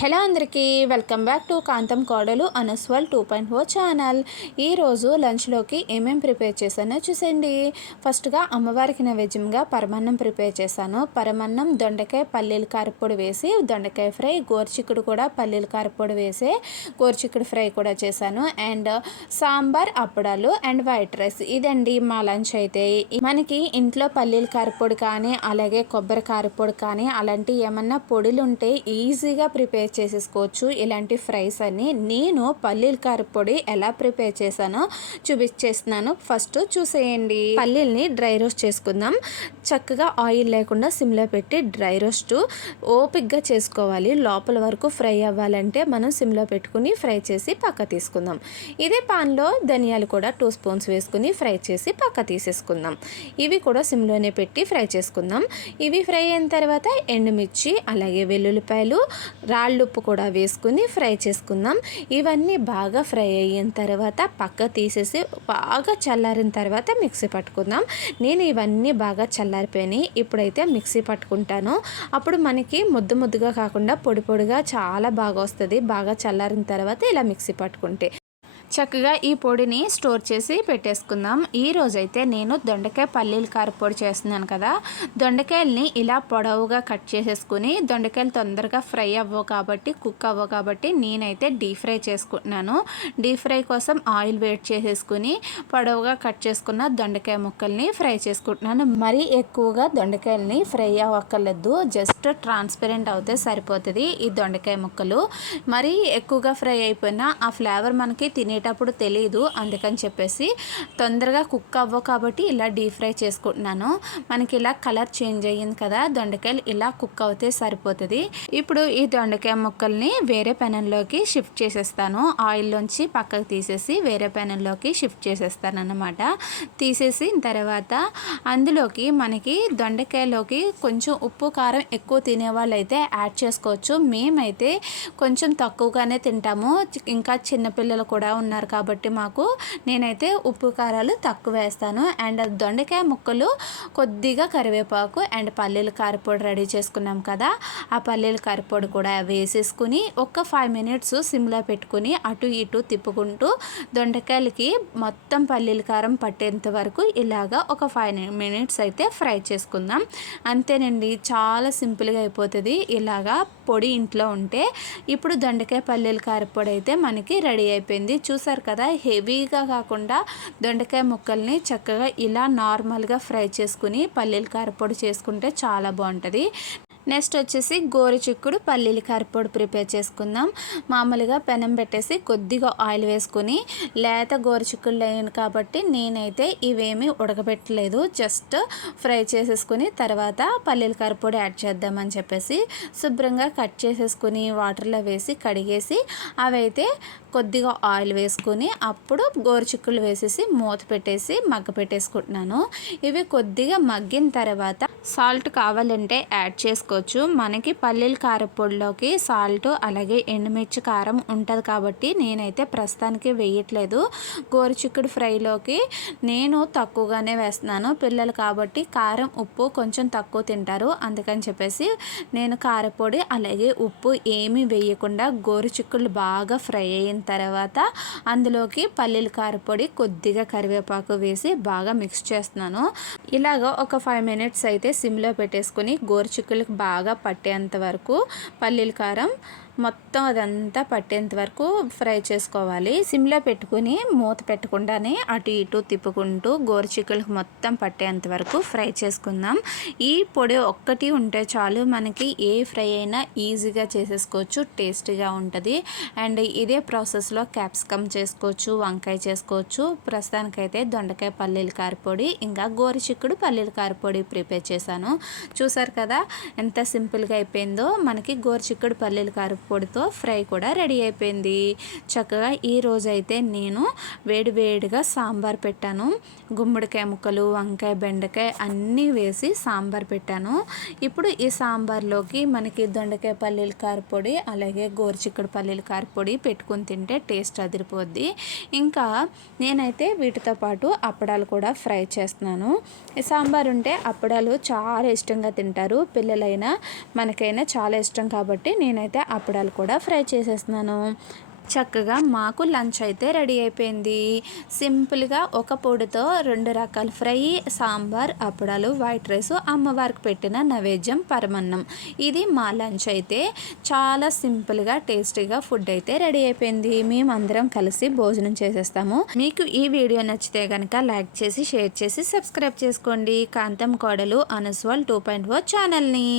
Hello అందరికీ welcome back to కాంతం కోడలు అనస్వల్ 2.0 channel. ఈరోజు లంచ్లోకి ఏమేమి ప్రిపేర్ చేశానో చూసేయండి. ఫస్ట్గా అమ్మవారికి నైవేద్యంగా పరమాన్నం ప్రిపేర్ చేశాను. పరమాన్నం దొండకాయ పల్లీల కారపొడి వేసి దొండకాయ ఫ్రై, గోరుచిక్కుడు కూడా పల్లీల కారపొడి వేసి గోరుచిక్కుడు ఫ్రై కూడా చేశాను. అండ్ సాంబార్, అప్పడాలు అండ్ వైట్ రైస్. ఇదండి మా లంచ్. అయితే మనకి ఇంట్లో పల్లీల కారపొడి కానీ అలాగే కొబ్బరి కారపొడి కానీ అలాంటి ఏమన్నా పొడులు ఉంటే ఈజీగా ప్రిపేర్ చేసేసుకోవచ్చు ఇలాంటి ఫ్రైస్ అని. నేను పల్లీల కారపొడి ఎలా ప్రిపేర్ చేశానో చూపించేస్తున్నాను. ఫస్ట్ చూసేయండి. పల్లీల్ని డ్రై రోస్ట్ చేసుకుందాం. చక్కగా ఆయిల్ లేకుండా సిమ్లో పెట్టి డ్రై రోస్ట్ ఓపిక్గా చేసుకోవాలి. లోపల వరకు ఫ్రై అవ్వాలంటే మనం సిమ్లో పెట్టుకుని ఫ్రై చేసి పక్క తీసుకుందాం. ఇదే పాన్లో ధనియాలు కూడా 2 స్పూన్స్ వేసుకుని ఫ్రై చేసి పక్క తీసేసుకుందాం. ఇవి కూడా సిమ్లోనే పెట్టి ఫ్రై చేసుకుందాం. ఇవి ఫ్రై అయిన తర్వాత ఎండుమిర్చి అలాగే వెల్లుల్లిపాయలు, రాళ్ళుప్పు కూడా వేసుకుని ఫ్రై చేసుకుందాం. ఇవన్నీ బాగా ఫ్రై అయిన తర్వాత పక్క తీసేసి బాగా చల్లారిన తర్వాత మిక్సీ పట్టుకుందాం. నేను ఇవన్నీ బాగా చల్లారిపోయినాయి. ఇప్పుడైతే మిక్సీ పట్టుకుంటాను. అప్పుడు మనకి ముద్దగా కాకుండా పొడి పొడిగా చాలా బాగా వస్తుంది. బాగా చల్లారిన తర్వాత ఇలా మిక్సీ పట్టుకుంటే చక్కగా ఈ పొడిని స్టోర్ చేసి పెట్టేసుకుందాం. ఈ రోజైతే నేను దొండకాయ పల్లీల కారపొడి చేస్తున్నాను కదా, దొండకాయల్ని ఇలా పొడవుగా కట్ చేసేసుకుని, దొండకాయలు తొందరగా ఫ్రై అవ్వవు కాబట్టి కుక్ అవ్వవు కాబట్టి నేనైతే డీప్ ఫ్రై చేసుకుంటున్నాను. డీప్ ఫ్రై కోసం ఆయిల్ వేడి చేసేసుకుని పొడవుగా కట్ చేసుకున్న దొండకాయ ముక్కల్ని ఫ్రై చేసుకుంటున్నాను. మరీ ఎక్కువగా దొండకాయల్ని ఫ్రై అవ్వక్కర్లేదు, జస్ట్ ట్రాన్స్పరెంట్ అవుతే సరిపోతుంది ఈ దొండకాయ ముక్కలు. మరీ ఎక్కువగా ఫ్రై అయిపోయినా ఆ ఫ్లేవర్ మనకి తినేటప్పుడు తెలియదు. అందుకని చెప్పేసి తొందరగా కుక్ అవ్వవు కాబట్టి ఇలా డీప్ ఫ్రై చేసుకుంటున్నాను. మనకి ఇలా కలర్ చేంజ్ అయ్యింది కదా, దొండకాయలు ఇలా కుక్ అవుతే సరిపోతుంది. ఇప్పుడు ఈ దొండకాయ ముక్కల్ని వేరే పెనంలోకి షిఫ్ట్ చేసేస్తాను. ఆయిల్లోంచి పక్కకు తీసేసి వేరే పెనంలోకి షిఫ్ట్ చేసేస్తాను అన్నమాట. తీసేసిన తర్వాత అందులోకి మనకి దొండకాయలోకి కొంచెం ఉప్పు కారం ఎక్కువ తినేవాళ్ళు అయితే యాడ్ చేసుకోవచ్చు. మేమైతే కొంచెం తక్కువగానే తింటాము. ఇంకా చిన్నపిల్లలు కూడా ఉన్నారు కాబట్టి నేనైతే ఉప్పు కారాలు తక్కువ వేస్తాను. అండ్ దొండకాయ ముక్కలు, కొద్దిగా కరివేపాకు అండ్ పల్లీల కారపొడి రెడీ చేసుకున్నాం కదా, ఆ పల్లీల కారపొడి కూడా వేసేసుకుని ఒక 5 మినిట్స్ సిమ్లో పెట్టుకుని అటు ఇటు తిప్పుకుంటూ దొండకాయలకి మొత్తం పల్లీల కారం పట్టేంత వరకు ఇలాగా ఒక 5 మినిట్స్ అయితే ఫ్రై చేసుకుందాం. అంతేనండి, చాలా సింపుల్గా అయిపోతుంది ఇలాగా పొడి ఇంట్లో ఉంటే. ఇప్పుడు దొండకాయ పల్లీల కారపొడి అయితే మనకి రెడీ అయిపోయింది. చూసారు కదా, హెవీగా కాకుండా దొండకాయ ముక్కల్ని చక్కగా ఇలా నార్మల్గా ఫ్రై చేసుకుని పల్లీల కారపొడి చేసుకుంటే చాలా బాగుంటుంది. నెక్స్ట్ వచ్చేసి గోరుచిక్కుడు పల్లీల కారపొడి ప్రిపేర్ చేసుకుందాం. మామూలుగా పెనం పెట్టేసి కొద్దిగా ఆయిల్ వేసుకుని, లేత గోరుచిక్కుడు అయ్యాను కాబట్టి నేనైతే ఇవేమీ ఉడకబెట్టలేదు, జస్ట్ ఫ్రై చేసేసుకుని తర్వాత పల్లీల కారపొడి యాడ్ చేద్దామని చెప్పేసి శుభ్రంగా కట్ చేసేసుకుని వాటర్లో వేసి కడిగేసి అవైతే కొద్దిగా ఆయిల్ వేసుకుని అప్పుడు గోరుచిక్కులు వేసేసి మూత పెట్టేసి మగ్గ పెట్టేసుకుంటున్నాను. ఇవి కొద్దిగా మగ్గిన తర్వాత సాల్ట్ కావాలంటే యాడ్ చేసుకోవచ్చు. మనకి పల్లీల కారపొడిలోకి సాల్ట్ అలాగే ఎండుమిర్చి కారం ఉంటుంది కాబట్టి నేనైతే ప్రస్తుతానికి వేయట్లేదు. గోరుచిక్కుడు ఫ్రైలోకి నేను తక్కువగానే వేస్తున్నాను. పిల్లలు కాబట్టి కారం ఉప్పు కొంచెం తక్కువ తింటారు. అందుకని చెప్పేసి నేను కారపొడి అలాగే ఉప్పు ఏమీ వేయకుండా గోరుచిక్కులు బాగా ఫ్రై అయిన తర్వాత అందులోకి పల్లీల కారపొడి కొద్దిగా కరివేపాకు వేసి బాగా మిక్స్ చేస్తున్నాను. ఇలాగ ఒక 5 మినిట్స్ అయితే సిమ్లో పెట్టేసుకుని గోరుచిక్కులకు బాగా పట్టేంత వరకు పల్లీల కారం మొత్తం అదంతా పట్టేంత వరకు ఫ్రై చేసుకోవాలి. సిమ్లో పెట్టుకుని మూత పెట్టకుండానే అటు ఇటు తిప్పుకుంటూ గోరుచిక్కులకు మొత్తం పట్టేంత వరకు ఫ్రై చేసుకుందాం. ఈ పొడి ఒక్కటి ఉంటే చాలు, మనకి ఏ ఫ్రై అయినా ఈజీగా చేసేసుకోవచ్చు, టేస్టీగా ఉంటుంది. అండ్ ఇదే ప్రాసెస్లో క్యాప్సికమ్ చేసుకోవచ్చు, వంకాయ చేసుకోవచ్చు. ప్రస్తుతానికైతే దొండకాయ పల్లీల కారపొడి ఇంకా గోరుచిక్కుడు పల్లీల కారపొడి ప్రిపేర్ చేశాను. చూసారు కదా ఎంత సింపుల్గా అయిపోయిందో. మనకి గోరుచిక్కుడు పల్లీల కారపొడి పొడితో ఫ్రై కూడా రెడీ అయిపోయింది. చక్కగా ఈ రోజైతే నేను వేడివేడిగా సాంబార్ పెట్టాను. గుమ్మడికాయ ముక్కలు, వంకాయ, బెండకాయ అన్నీ వేసి సాంబార్ పెట్టాను. ఇప్పుడు ఈ సాంబార్లోకి మనకి దొండకాయ పల్లీల కారపొడి అలాగే గోరుచిక్కుడు పల్లీల కారపొడి పెట్టుకుని తింటే టేస్ట్ అదిరిపోద్ది. ఇంకా నేనైతే వీటితో పాటు అప్పడాలు కూడా ఫ్రై చేస్తున్నాను. ఈ సాంబార్ ఉంటే అప్పడాలు చాలా ఇష్టంగా తింటారు. పిల్లలైనా మనకైనా చాలా ఇష్టం కాబట్టి నేనైతే అప్పడాలు అప్పడాలు కూడా ఫ్రై చేసేస్తున్నాను. చక్కగా మాకు లంచ్ అయితే రెడీ అయిపోయింది. సింపుల్గా ఒక పొడితో 2 రకాల ఫ్రై, సాంబార్, అప్పడాలు, వైట్ రైస్, అమ్మవారికి పెట్టిన నైవేద్యం పరమన్నం. ఇది మా లంచ్ అయితే. చాలా సింపుల్గా టేస్టీగా ఫుడ్ అయితే రెడీ అయిపోయింది. మేమందరం కలిసి భోజనం చేసేస్తాము. మీకు ఈ వీడియో నచ్చితే కనుక లైక్ చేసి, షేర్ చేసి, సబ్స్క్రైబ్ చేసుకోండి. కాంతం కోడలు అనస్వాల్ 2.0 ఛానల్ని.